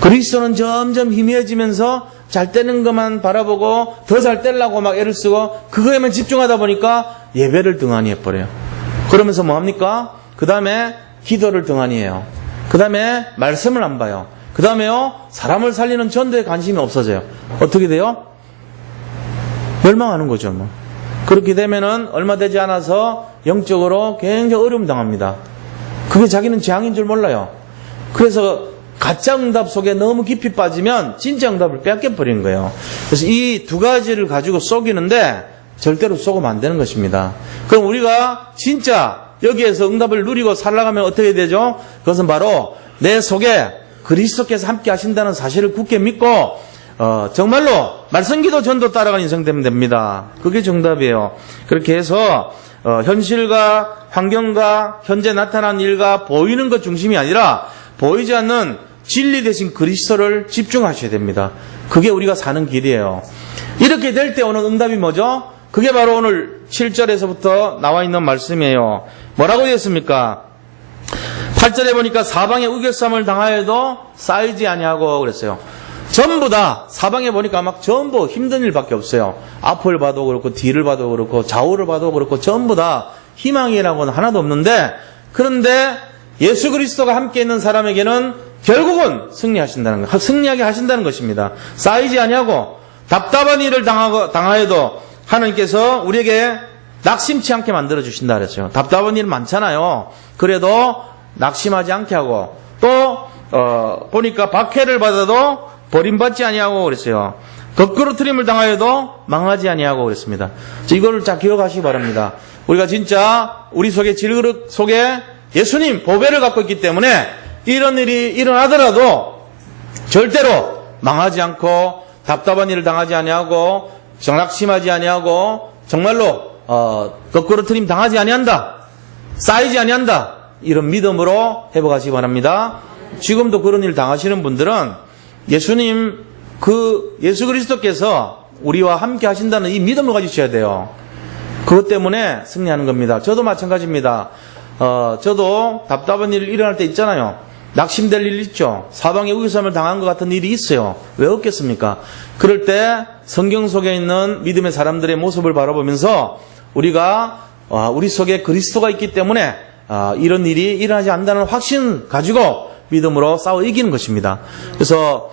그리스도는 점점 희미해지면서 잘 되는 것만 바라보고 더 잘 되려고 막 애를 쓰고 그거에만 집중하다 보니까 예배를 등한히 해버려요. 그러면서 뭐합니까? 그 다음에 기도를 등한히 해요. 그 다음에 말씀을 안 봐요. 그 다음에요 사람을 살리는 전도에 관심이 없어져요. 어떻게 돼요? 멸망하는 거죠. 뭐. 그렇게 되면은 얼마 되지 않아서 영적으로 굉장히 어려움 당합니다. 그게 자기는 재앙인 줄 몰라요. 그래서 가짜 응답 속에 너무 깊이 빠지면 진짜 응답을 뺏겨버리는 거예요. 그래서 이 두 가지를 가지고 속이는데 절대로 속으면 안 되는 것입니다. 그럼 우리가 진짜 여기에서 응답을 누리고 살아가면 어떻게 되죠? 그것은 바로 내 속에 그리스도께서 함께 하신다는 사실을 굳게 믿고 정말로 말씀기도 전도 따라가는 인생 되면 됩니다. 그게 정답이에요. 그렇게 해서 현실과 환경과 현재 나타난 일과 보이는 것 중심이 아니라 보이지 않는 진리 대신 그리스도를 집중하셔야 됩니다. 그게 우리가 사는 길이에요. 이렇게 될 때 오는 응답이 뭐죠? 그게 바로 오늘 7절에서부터 나와 있는 말씀이에요. 뭐라고 되었습니까? 8절에 보니까 사방에 우겨쌈을 당하여도 쌓이지 아니하고 그랬어요. 전부 다 사방에 보니까 막 전부 힘든 일밖에 없어요. 앞을 봐도 그렇고 뒤를 봐도 그렇고 좌우를 봐도 그렇고 전부 다 희망이라고는 하나도 없는데 그런데 예수 그리스도가 함께 있는 사람에게는 결국은 승리하게 하신다는 것입니다. 쌓이지 아니하고 답답한 일을 당하여도 하나님께서 우리에게 낙심치 않게 만들어 주신다 그랬어요. 답답한 일 많잖아요. 그래도 낙심하지 않게 하고 또 보니까 박해를 받아도 버림받지 아니하고 그랬어요. 거꾸로 트림을 당하여도 망하지 아니하고 그랬습니다. 이거를 잘 기억하시기 바랍니다. 우리가 진짜 우리 속에 질그릇 속에 예수님 보배를 갖고 있기 때문에 이런 일이 일어나더라도 절대로 망하지 않고 답답한 일을 당하지 아니하고 낙심하지 아니하고 정말로 거꾸로 트림 당하지 아니한다. 쌓이지 아니한다. 이런 믿음으로 회복하시기 바랍니다. 지금도 그런 일 당하시는 분들은 예수님 예수 그리스도께서 우리와 함께 하신다는 이 믿음을 가지셔야 돼요. 그것 때문에 승리하는 겁니다. 저도 마찬가지입니다. 저도 답답한 일이 일어날 때 있잖아요. 낙심될 일 있죠. 사방에 우겨쌈을 당한 것 같은 일이 있어요. 왜 없겠습니까? 그럴 때 성경 속에 있는 믿음의 사람들의 모습을 바라보면서 우리가 우리 속에 그리스도가 있기 때문에 이런 일이 일어나지 않는다는 확신 가지고 믿음으로 싸워 이기는 것입니다. 그래서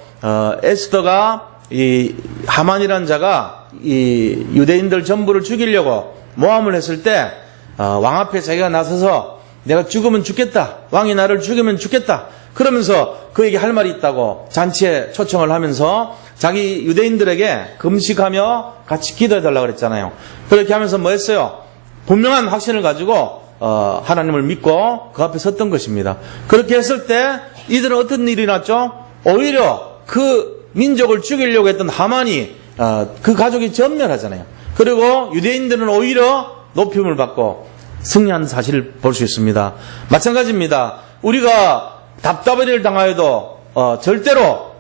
에스더가 이 하만이라는 자가 이 유대인들 전부를 죽이려고 모함을 했을 때 왕 앞에 자기가 나서서 내가 죽으면 죽겠다. 왕이 나를 죽이면 죽겠다. 그러면서 그에게 할 말이 있다고 잔치에 초청을 하면서 자기 유대인들에게 금식하며 같이 기도해달라고 그랬잖아요. 그렇게 하면서 뭐 했어요? 분명한 확신을 가지고 하나님을 믿고 그 앞에 섰던 것입니다. 그렇게 했을 때 이들은 어떤 일이 났죠? 오히려 그 민족을 죽이려고 했던 하만이 그 가족이 전멸하잖아요. 그리고 유대인들은 오히려 높임을 받고 승리한 사실을 볼 수 있습니다. 마찬가지입니다. 우리가 답답한 일을 당하여도 절대로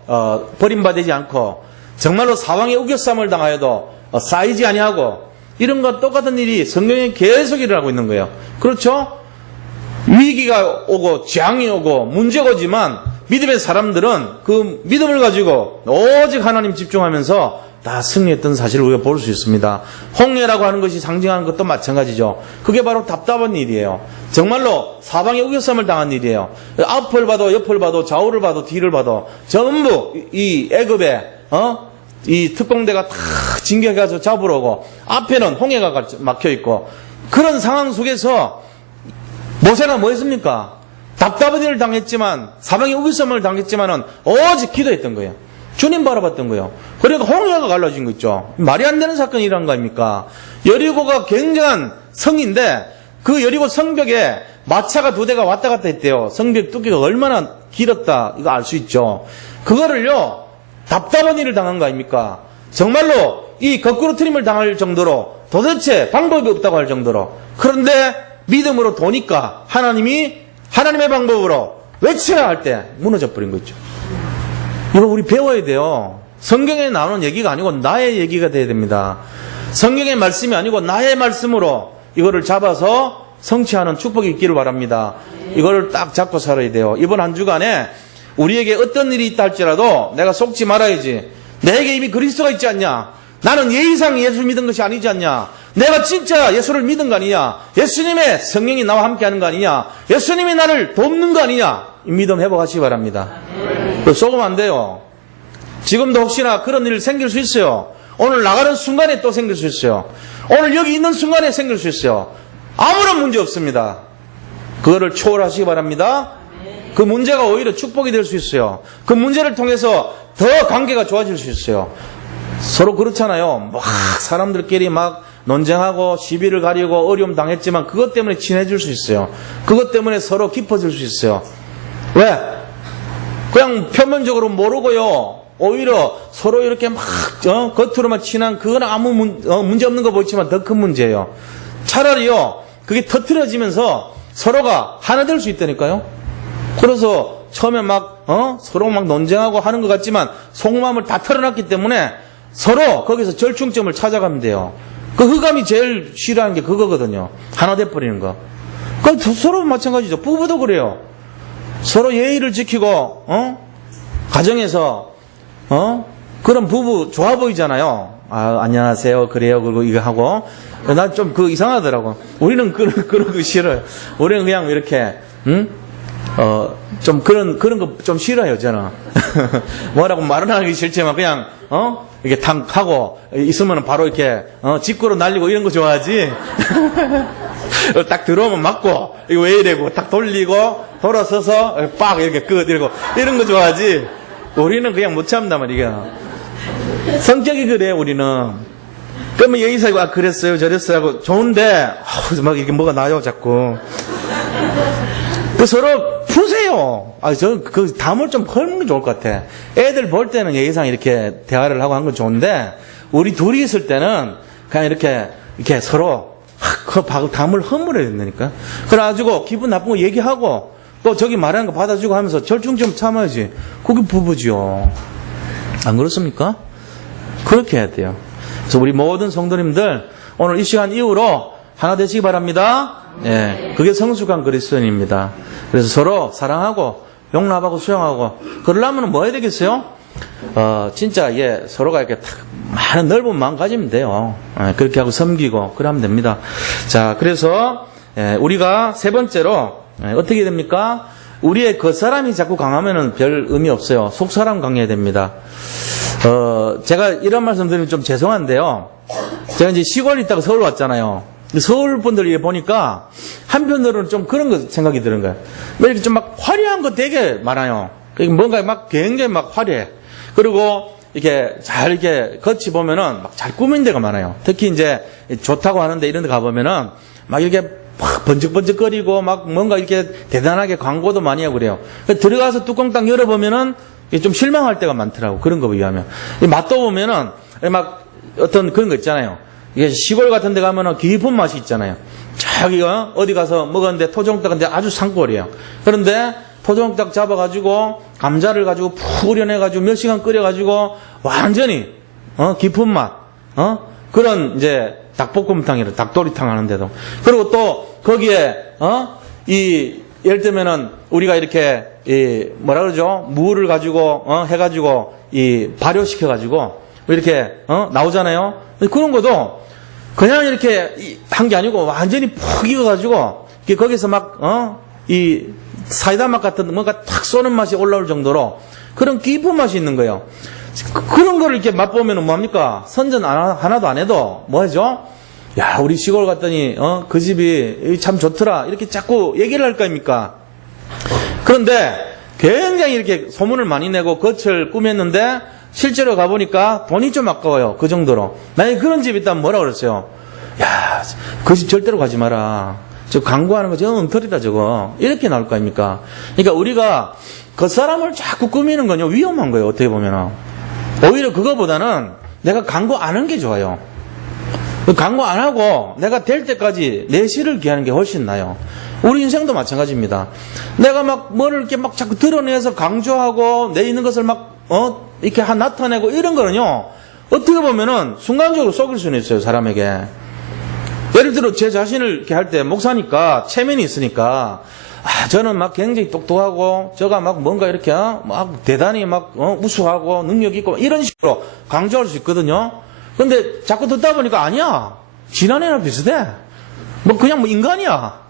버림받지 않고 정말로 사왕의 우겨쌈을 당하여도 쌓이지 아니하고 이런 것 똑같은 일이 성경에 계속 일어나고 있는 거예요. 그렇죠? 위기가 오고 재앙이 오고 문제가 오지만 믿음의 사람들은 그 믿음을 가지고 오직 하나님 집중하면서 다 승리했던 사실을 우리가 볼 수 있습니다. 홍해라고 하는 것이 상징하는 것도 마찬가지죠. 그게 바로 답답한 일이에요. 정말로 사방에 우겨쌈을 당한 일이에요. 앞을 봐도 옆을 봐도 좌우를 봐도 뒤를 봐도 전부 이 애굽에 이 특공대가 다 징계해가지고 잡으러 오고 앞에는 홍해가 막혀 있고 그런 상황 속에서 모세가 뭐 했습니까? 답답한 일을 당했지만 사방에 우겨쌈을 당했지만은 오직 기도했던 거예요. 주님 바라봤던 거예요. 그러니까 홍해가 갈라진 거 있죠. 말이 안 되는 사건이 일어난 거 아닙니까? 여리고가 굉장한 성인데 그 여리고 성벽에 마차가 2대가 왔다 갔다 했대요. 성벽 두께가 얼마나 길었다 이거 알 수 있죠. 그거를요 답답한 일을 당한 거 아닙니까? 정말로 이 거꾸로 트림을 당할 정도로 도대체 방법이 없다고 할 정도로 그런데 믿음으로 도니까 하나님이 하나님의 방법으로 외쳐야 할 때 무너져 버린 거 있죠. 이거 우리 배워야 돼요. 성경에 나오는 얘기가 아니고 나의 얘기가 돼야 됩니다. 성경의 말씀이 아니고 나의 말씀으로 이거를 잡아서 성취하는 축복이 있기를 바랍니다. 이거를 딱 잡고 살아야 돼요. 이번 한 주간에 우리에게 어떤 일이 있다 할지라도 내가 속지 말아야지. 내게 이미 그리스도가 있지 않냐? 나는 예의상 예수를 믿은 것이 아니지 않냐? 내가 진짜 예수를 믿은 거 아니냐? 예수님의 성령이 나와 함께하는 거 아니냐? 예수님이 나를 돕는 거 아니냐? 이 믿음 회복하시기 바랍니다. 쏘면 안 돼요. 지금도 혹시나 그런 일 생길 수 있어요. 오늘 나가는 순간에 또 생길 수 있어요. 오늘 여기 있는 순간에 생길 수 있어요. 아무런 문제 없습니다. 그거를 초월하시기 바랍니다. 그 문제가 오히려 축복이 될 수 있어요. 그 문제를 통해서 더 관계가 좋아질 수 있어요. 서로 그렇잖아요. 막 사람들끼리 막 논쟁하고 시비를 가리고 어려움 당했지만 그것 때문에 친해질 수 있어요. 그것 때문에 서로 깊어질 수 있어요. 왜? 그냥 표면적으로 모르고요. 오히려 서로 이렇게 막 겉으로만 친한 그건 아무 문제 없는 거 보이지만 더 큰 문제예요. 차라리요 그게 터트려지면서 서로가 하나 될 수 있다니까요. 그래서 처음에 막 서로 막 논쟁하고 하는 것 같지만 속마음을 다 털어놨기 때문에 서로 거기서 절충점을 찾아가면 돼요. 그 흑암이 제일 싫어하는 게 그거거든요. 하나 돼버리는 거. 그 서로 마찬가지죠. 부부도 그래요. 서로 예의를 지키고 가정에서 그런 부부 좋아 보이잖아요. 아, 안녕하세요. 그래요. 그리고 이거 하고 난 좀 그 이상하더라고. 우리는 그런 거 싫어요. 우리는 그냥 이렇게 좀 그런 거 좀 싫어요, 저는. 뭐라고 말은 하기 싫지만 그냥 이렇게 탁 하고 있으면 바로 이렇게 직구로 날리고 이런 거 좋아하지. 딱 들어오면 맞고 이거 왜 이래고 딱 돌리고 돌아서서 빡 이렇게 이러고 이런 거 좋아하지. 우리는 그냥 못 참단 말이야. 성격이 그래 우리는. 그러면 여기서 그랬어요 저랬어요 하고 좋은데 막 이렇게 뭐가 나요 자꾸. 서로 푸세요. 저는 그 담을 좀 헐는 게 좋을 것 같아. 애들 볼 때는 예의상 이렇게 대화를 하고 하는 건 좋은데 우리 둘이 있을 때는 그냥 이렇게 서로 그 담을 허물어야 된다니까. 그래가지고 기분 나쁜 거 얘기하고 또 저기 말하는 거 받아주고 하면서 절충점 참아야지. 그게 부부지요. 안 그렇습니까? 그렇게 해야 돼요. 그래서 우리 모든 성도님들 오늘 이 시간 이후로 하나 되시기 바랍니다. 예, 그게 성숙한 그리스도인입니다. 그래서 서로 사랑하고 용납하고 수용하고 그러려면 뭐 해야 되겠어요? 진짜 서로가 이렇게 탁 많은 넓은 마음 가지면 돼요. 그렇게 하고 섬기고 그러면 됩니다. 자, 그래서 우리가 세 번째로 어떻게 됩니까? 우리의 겉사람이 자꾸 강하면은 별 의미 없어요. 속사람 강해야 됩니다. 제가 이런 말씀 드리면 좀 죄송한데요. 제가 이제 시골에 있다가 서울 왔잖아요. 서울 분들이 보니까 한편으로는 좀 그런 거 생각이 드는 거예요. 이렇게 좀 막 화려한 거 되게 많아요. 뭔가 막 굉장히 막 화려해. 그리고 이렇게 잘 이렇게 겉이 보면은 막 잘 꾸민 데가 많아요. 특히 이제 좋다고 하는데 이런 데 가보면은 막 이렇게 막 번쩍번쩍거리고 막 뭔가 이렇게 대단하게 광고도 많이 하고 그래요. 들어가서 뚜껑 딱 열어보면은 좀 실망할 때가 많더라고. 그런 거 비하면. 맛도 보면은 막 어떤 그런 거 있잖아요. 이게 시골 같은 데 가면은 깊은 맛이 있잖아요. 저기 어디 가서 먹었는데 토종닭인데 아주 산골이에요. 그런데 토종닭 잡아가지고 감자를 가지고 푹 우려내가지고 몇 시간 끓여가지고 완전히 깊은 맛 그런 이제 닭볶음탕이라 닭도리탕 하는데도 그리고 또 거기에 예를 들면은 우리가 이렇게 뭐라 그러죠? 무를 가지고 해가지고 발효시켜가지고 이렇게 나오잖아요. 그런 것도 그냥 이렇게 한 게 아니고 완전히 푹 익어가지고 거기서 막 이 사이다 맛 같은 뭔가 탁 쏘는 맛이 올라올 정도로 그런 깊은 맛이 있는 거예요. 그런 거를 이렇게 맛보면 뭐합니까? 선전 하나도 안 해도 뭐하죠? 야, 우리 시골 갔더니 그 집이 참 좋더라 이렇게 자꾸 얘기를 할 거 아닙니까? 그런데 굉장히 이렇게 소문을 많이 내고 겉을 꾸몄는데 실제로 가보니까 돈이 좀 아까워요. 그 정도로. 만약에 그런 집이 있다면 뭐라 그랬어요? 야, 그 집 절대로 가지 마라. 저 광고하는 거 저거 엉터리다 저거. 이렇게 나올 거 아닙니까? 그러니까 우리가 그 사람을 자꾸 꾸미는 건요 위험한 거예요. 어떻게 보면은. 오히려 그거보다는 내가 광고 안 하는 게 좋아요. 광고 안 하고 내가 될 때까지 내 실을 기하는 게 훨씬 나아요. 우리 인생도 마찬가지입니다. 내가 막 뭐를 이렇게 막 자꾸 드러내서 강조하고 내 있는 것을 막 이렇게 나타내고 이런 거는요 어떻게 보면은 순간적으로 속일 수는 있어요. 사람에게. 예를 들어 제 자신을 이렇게 할 때 목사니까 체면이 있으니까 저는 막 굉장히 똑똑하고 저가 막 뭔가 이렇게 막 대단히 막 우수하고 능력 있고 이런 식으로 강조할 수 있거든요. 근데 자꾸 듣다 보니까 아니야. 지난해랑 비슷해. 뭐 그냥 뭐 인간이야.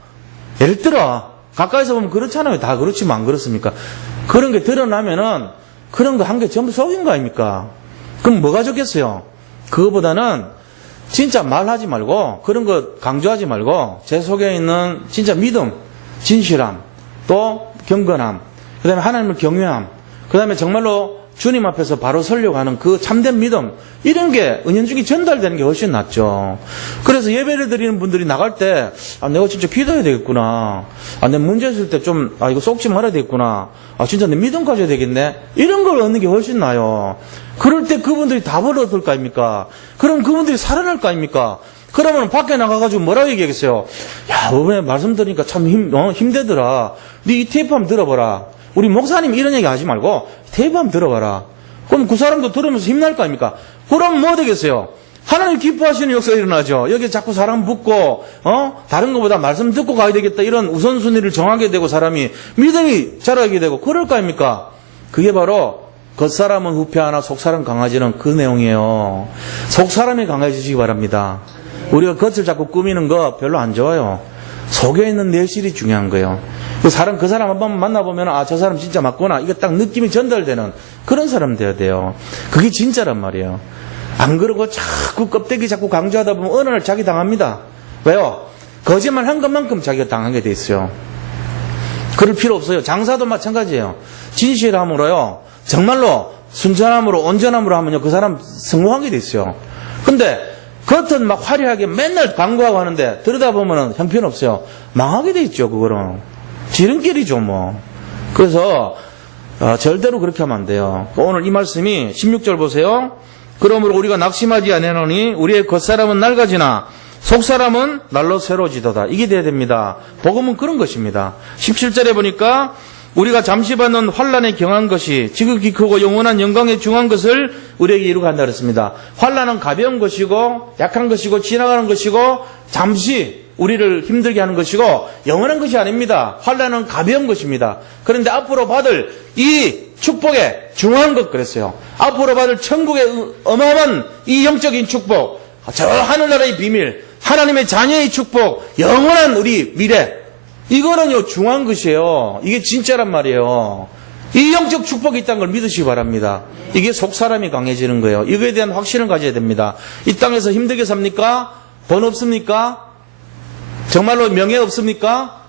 예를 들어 가까이서 보면 그렇잖아요. 다 그렇지만 안 그렇습니까? 그런 게 드러나면은 그런 거 한 개 전부 속인 거 아닙니까? 그럼 뭐가 좋겠어요? 그거보다는 진짜 말하지 말고 그런 거 강조하지 말고 제 속에 있는 진짜 믿음, 진실함, 또 경건함, 그 다음에 하나님을 경외함, 그 다음에 정말로 주님 앞에서 바로 서려고 하는 그 참된 믿음 이런 게 은연중에 전달되는 게 훨씬 낫죠. 그래서 예배를 드리는 분들이 나갈 때 내가 진짜 기도해야 되겠구나. 내 문제 있을 때 좀 이거 속지 말아야 되겠구나. 진짜 내 믿음 가져야 되겠네. 이런 걸 얻는 게 훨씬 나아요. 그럴 때 그분들이 답을 얻을 거 아닙니까? 그럼 그분들이 살아날 거 아닙니까? 그러면 밖에 나가가지고 뭐라고 얘기하겠어요? 야, 이번에 말씀 들으니까 참 힘들더라. 네 이 테이프 한번 들어봐라. 우리 목사님 이런 얘기 하지 말고 테이프 한번 들어봐라. 그럼 그 사람도 들으면서 힘날 거 아닙니까? 그럼 뭐 되겠어요? 하나님 기뻐하시는 역사가 일어나죠. 여기 자꾸 사람 붙고 다른 것보다 말씀 듣고 가야 되겠다 이런 우선순위를 정하게 되고 사람이 믿음이 자라게 되고 그럴 거 아닙니까? 그게 바로 겉사람은 후패하나 속사람 강아지는 그 내용이에요. 속사람이 강해지시기 바랍니다. 우리가 겉을 자꾸 꾸미는 거 별로 안 좋아요. 속에 있는 내실이 중요한 거예요. 그 사람 한번 만나보면 저 사람 진짜 맞구나. 이거 딱 느낌이 전달되는 그런 사람 돼야 돼요. 그게 진짜란 말이에요. 안 그러고 자꾸 껍데기 자꾸 강조하다 보면 어느 날 자기 당합니다. 왜요? 거짓말 한 것만큼 자기가 당하게 돼 있어요. 그럴 필요 없어요. 장사도 마찬가지예요. 진실함으로요. 정말로 순전함으로 온전함으로 하면요. 그 사람 성공하게 돼 있어요. 근데 겉은 막 화려하게 맨날 광고하고 하는데 들여다보면 형편없어요. 망하게 돼 있죠. 그거는. 지름길이죠 뭐. 그래서 절대로 그렇게 하면 안 돼요. 오늘 이 말씀이 16절 보세요. 그러므로 우리가 낙심하지 아니하노니 우리의 겉사람은 낡아지나 속사람은 날로 새로지도다. 이게 돼야 됩니다. 복음은 그런 것입니다. 17절에 보니까 우리가 잠시 받는 환난에 경한 것이 지극히 크고 영원한 영광에 중한 것을 우리에게 이루고 한다 그랬습니다. 환난은 가벼운 것이고 약한 것이고 지나가는 것이고 잠시 우리를 힘들게 하는 것이고 영원한 것이 아닙니다. 환난은 가벼운 것입니다. 그런데 앞으로 받을 이 축복의 중요한 것 그랬어요. 앞으로 받을 천국의 어마어마한 이 영적인 축복, 저 하늘나라의 비밀, 하나님의 자녀의 축복, 영원한 우리 미래, 이거는요 중요한 것이에요. 이게 진짜란 말이에요. 이 영적 축복이 있다는 걸 믿으시기 바랍니다. 이게 속사람이 강해지는 거예요. 이거에 대한 확신을 가져야 됩니다. 이 땅에서 힘들게 삽니까? 돈 없습니까? 정말로 명예 없습니까?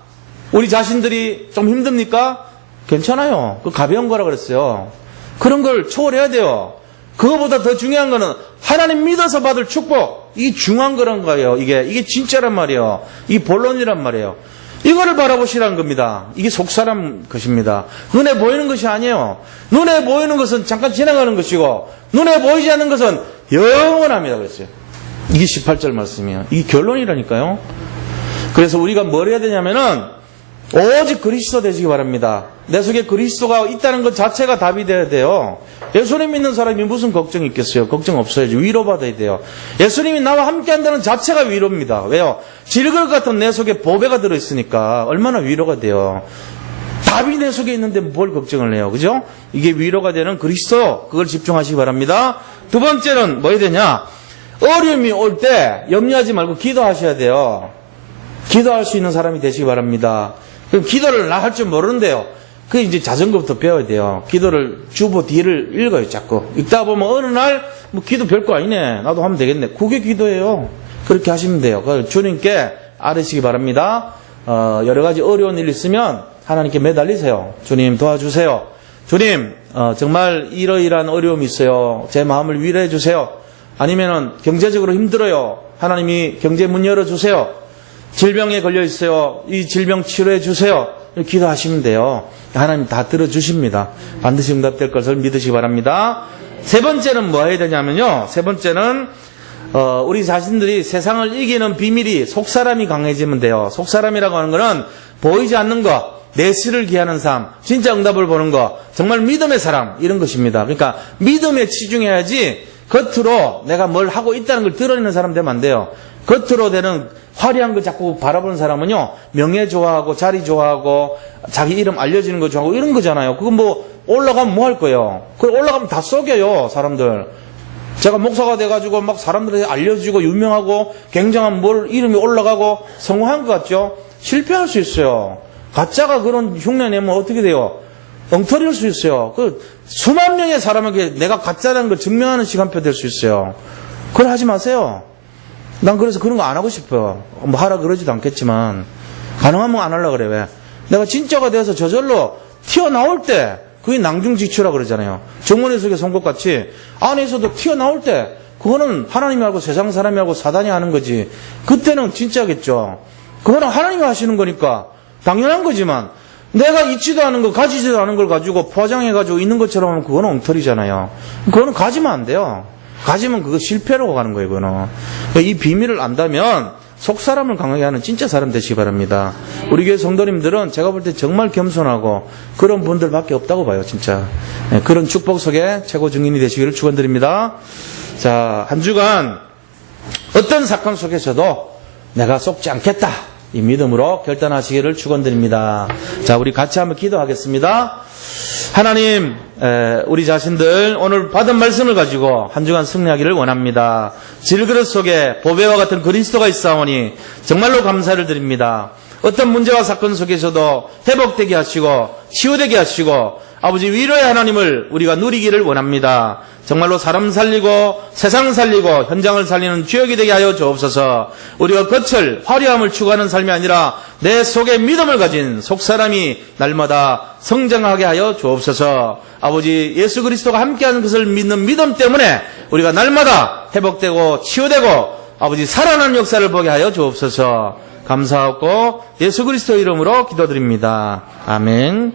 우리 자신들이 좀 힘듭니까? 괜찮아요. 그 가벼운 거라 그랬어요. 그런 걸 초월해야 돼요. 그거보다 더 중요한 거는 하나님 믿어서 받을 축복. 이게 중요한 거란 거예요. 이게 진짜란 말이에요. 이게 본론이란 말이에요. 이거를 바라보시라는 겁니다. 이게 속사람 것입니다. 눈에 보이는 것이 아니에요. 눈에 보이는 것은 잠깐 지나가는 것이고 눈에 보이지 않는 것은 영원합니다. 그랬어요. 이게 18절 말씀이에요. 이게 결론이라니까요. 그래서 우리가 뭘 해야 되냐면은 오직 그리스도 되시기 바랍니다. 내 속에 그리스도가 있다는 것 자체가 답이 돼야 돼요. 예수님 믿는 사람이 무슨 걱정이 있겠어요? 걱정 없어야지. 위로받아야 돼요. 예수님이 나와 함께 한다는 자체가 위로입니다. 왜요? 질것 같은 내 속에 보배가 들어있으니까 얼마나 위로가 돼요. 답이 내 속에 있는데 뭘 걱정을 해요. 그죠? 이게 위로가 되는 그리스도, 그걸 집중하시기 바랍니다. 두 번째는 뭐 해야 되냐? 어려움이 올 때 염려하지 말고 기도하셔야 돼요. 기도할 수 있는 사람이 되시기 바랍니다. 그럼 기도를 나 할 줄 모르는데요. 그 이제 자전거부터 배워야 돼요. 기도를 주보 뒤를 읽어요, 자꾸. 읽다 보면 어느 날, 뭐 기도 별거 아니네. 나도 하면 되겠네. 그게 기도예요. 그렇게 하시면 돼요. 주님께 아뢰시기 바랍니다. 여러 가지 어려운 일 있으면 하나님께 매달리세요. 주님 도와주세요. 주님, 정말 이러이러한 어려움이 있어요. 제 마음을 위로해 주세요. 아니면은 경제적으로 힘들어요. 하나님이 경제 문 열어주세요. 질병에 걸려 있어요. 이 질병 치료해 주세요. 기도하시면 돼요. 하나님 다 들어주십니다. 반드시 응답될 것을 믿으시기 바랍니다. 세 번째는 뭐 해야 되냐면요. 세 번째는 우리 자신들이 세상을 이기는 비밀이 속사람이 강해지면 돼요. 속사람이라고 하는 거는 보이지 않는 것, 내실을 기하는 삶, 진짜 응답을 보는 것, 정말 믿음의 사람, 이런 것입니다. 그러니까 믿음에 치중해야지 겉으로 내가 뭘 하고 있다는 걸 드러내는 사람 되면 안 돼요. 겉으로 되는 화려한 거 자꾸 바라보는 사람은요, 명예 좋아하고 자리 좋아하고 자기 이름 알려지는 거 좋아하고 이런 거잖아요. 그건 뭐 올라가면 뭐 할 거예요? 그 올라가면 다 속여요, 사람들. 제가 목사가 돼가지고 막 사람들에게 알려지고 유명하고 굉장한 뭘 이름이 올라가고 성공한 것 같죠? 실패할 수 있어요. 가짜가 그런 흉내 내면 어떻게 돼요? 엉터리일 수 있어요. 그 수만 명의 사람에게 내가 가짜라는 걸 증명하는 시간표 될 수 있어요. 그걸 하지 마세요. 난 그래서 그런 거 안 하고 싶어요. 뭐 하라 그러지도 않겠지만 가능하면 안 하려고 그래. 왜? 내가 진짜가 돼서 저절로 튀어나올 때 그게 낭중지추라 그러잖아요. 정원의 속의 송곳같이 안에서도 튀어나올 때 그거는 하나님이 하고 세상 사람이 하고 사단이 하는 거지. 그때는 진짜겠죠. 그거는 하나님이 하시는 거니까 당연한 거지만 내가 있지도 않은 거 가지지도 않은 걸 가지고 포장해가지고 있는 것처럼 하면 그거는 엉터리잖아요. 그거는 가지면 안 돼요. 가지면 그거 실패로 가는 거예요. 그거는. 이 비밀을 안다면 속사람을 강하게 하는 진짜 사람 되시기 바랍니다. 우리 교회 성도님들은 제가 볼 때 정말 겸손하고 그런 분들밖에 없다고 봐요. 진짜. 그런 축복 속에 최고 증인이 되시기를 축원드립니다. 자, 한 주간 어떤 사건 속에서도 내가 속지 않겠다, 이 믿음으로 결단하시기를 축원드립니다. 자, 우리 같이 한번 기도하겠습니다. 하나님, 우리 자신들 오늘 받은 말씀을 가지고 한 주간 승리하기를 원합니다. 질그릇 속에 보배와 같은 그리스도가 있사오니 정말로 감사를 드립니다. 어떤 문제와 사건 속에서도 회복되게 하시고 치유되게 하시고 아버지 위로의 하나님을 우리가 누리기를 원합니다. 정말로 사람 살리고 세상 살리고 현장을 살리는 주역이 되게 하여 주옵소서. 우리가 겉을 화려함을 추구하는 삶이 아니라 내 속에 믿음을 가진 속사람이 날마다 성장하게 하여 주옵소서. 아버지 예수 그리스도가 함께하는 것을 믿는 믿음 때문에 우리가 날마다 회복되고 치유되고 아버지 살아나는 역사를 보게 하여 주옵소서. 감사하고 예수 그리스도 이름으로 기도드립니다. 아멘.